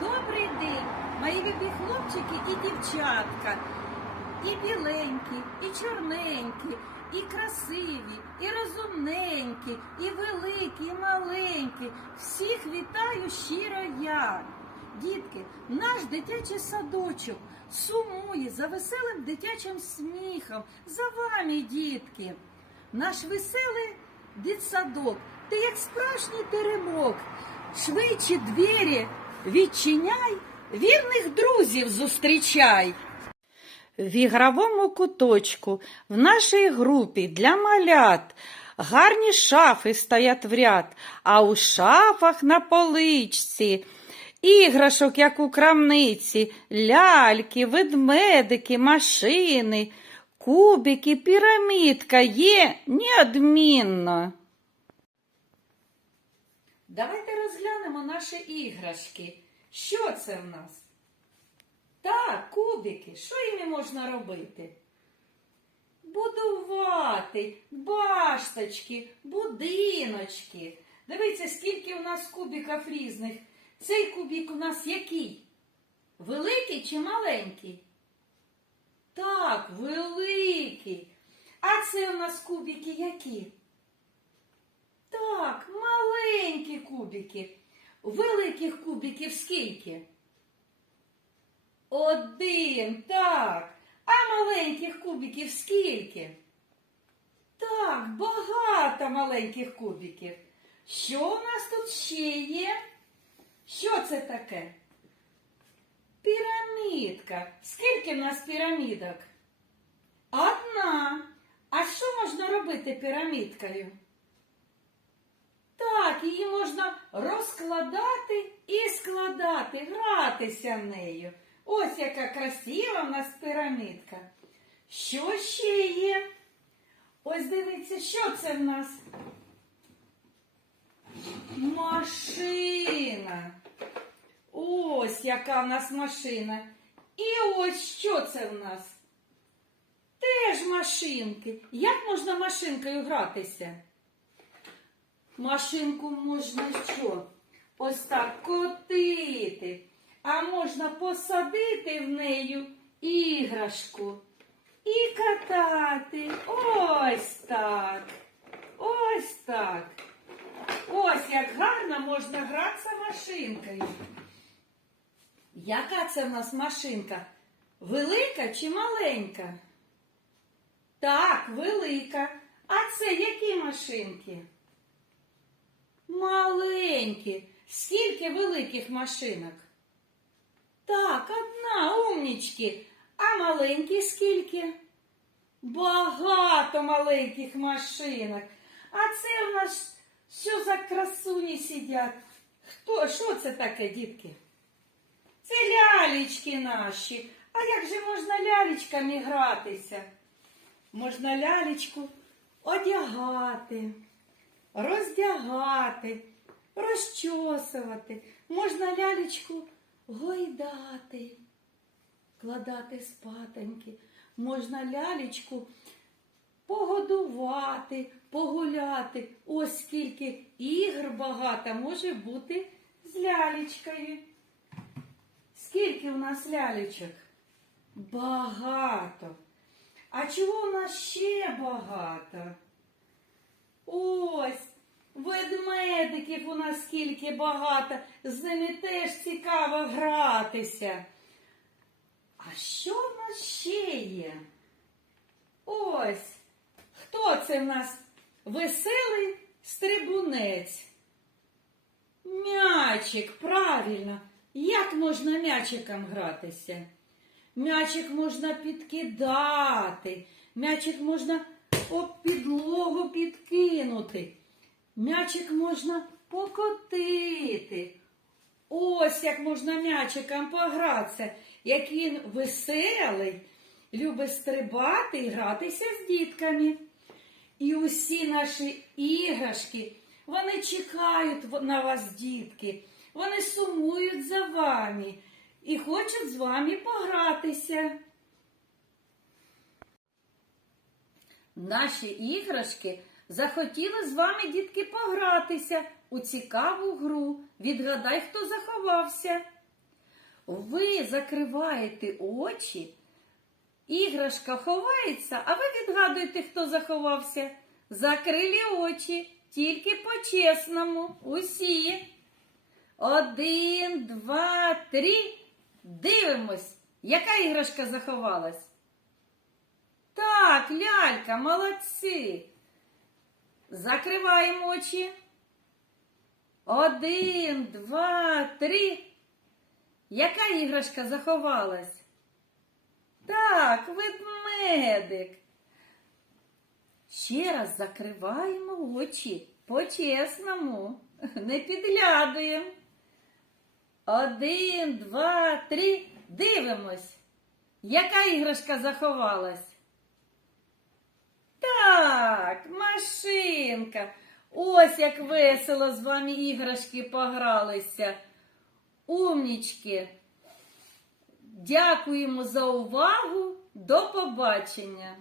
Добрий день, мої любі хлопчики і дівчатка. І біленькі, і чорненькі, і красиві, і розумненькі, і великі, і маленькі. Всіх вітаю щиро я. Дітки, наш дитячий садочок сумує за веселим дитячим сміхом. За вами, дітки. Наш веселий дитсадок, ти як справжній теремок. Швидше двері відчиняй, вірних друзів зустрічай. В ігровому куточку в нашій групі для малят гарні шафи стоять в ряд, а у шафах на поличці іграшок, як у крамниці, ляльки, ведмедики, машини, кубики, пірамідка є неодмінно. Давайте розглянемо наші іграшки. Що це в нас? Так, кубики. Що іми можна робити? Будувати башточки, будиночки. Дивіться, скільки у нас кубиків різних. Цей кубик у нас який? Великий чи маленький? Так, великий. А це у нас кубики які? Так, маленькі кубики. Великих кубиків скільки? Один, так. А маленьких кубиків скільки? Так, багато маленьких кубиків. Що у нас тут ще є? Що це таке? Пірамідка. Скільки в нас пірамідок? Одна. А що можна робити пірамідкою? Так, її можна розкладати і складати, гратися нею. Ось яка красива в нас пірамідка. Що ще є? Ось дивіться, що це в нас? Машина. Ось яка в нас машина. І ось що це в нас? Теж машинки. Як можна машинкою гратися? Машинку можна що? Ось так котити. А можна посадити в нею іграшку і катати. Ось так. Ось так. Ось як гарно можна гратися машинкою. Яка це в нас машинка? Велика чи маленька? Так, велика. А це які машинки? Маленькі. Скільки великих машинок? Так, одна, умнічки. А маленькі скільки? Багато маленьких машинок. А це у нас що за красуні сидять? Хто? Що це таке, дітки? Це лялечки наші. А як же можна лялечками гратися? Можна лялечку одягати, роздягати, розчосувати. Можна лялечку гойдати, кладати спатоньки. Можна лялечку погодувати, погуляти. Ось скільки ігр багато може бути з лялечкою. Скільки у нас лялечок? Багато. А чого у нас ще багато? Ось, ведмедиків у нас скільки багато, з ними теж цікаво гратися. А що в нас ще є? Ось, хто це в нас веселий стрибунець? М'ячик, правильно. Як можна м'ячиком гратися? М'ячик можна підкидати, м'ячик можна об підлогу підкинути, м'ячик можна покотити. Ось як можна м'ячиком погратися, як він веселий, любить стрибати і гратися з дітками. І усі наші іграшки, вони чекають на вас, дітки. Вони сумують за вами і хочуть з вами погратися. Наші іграшки захотіли з вами, дітки, погратися у цікаву гру. Відгадай, хто заховався. ви закриваєте очі, іграшка ховається, а ви відгадуєте, хто заховався. Закрилі очі, тільки по-чесному, усі. Один, два, три. Дивимось, яка іграшка заховалась. Так, лялька, молодці. Закриваємо очі. Один, два, три. Яка іграшка заховалась? Так, ведмедик. Ще раз закриваємо очі по-чесному, не підглядуємо. Один, два, три. Дивимось. Яка іграшка заховалась? Так, машинка. Ось як весело з вами іграшки погралися. Умнічки. Дякуємо за увагу. До побачення.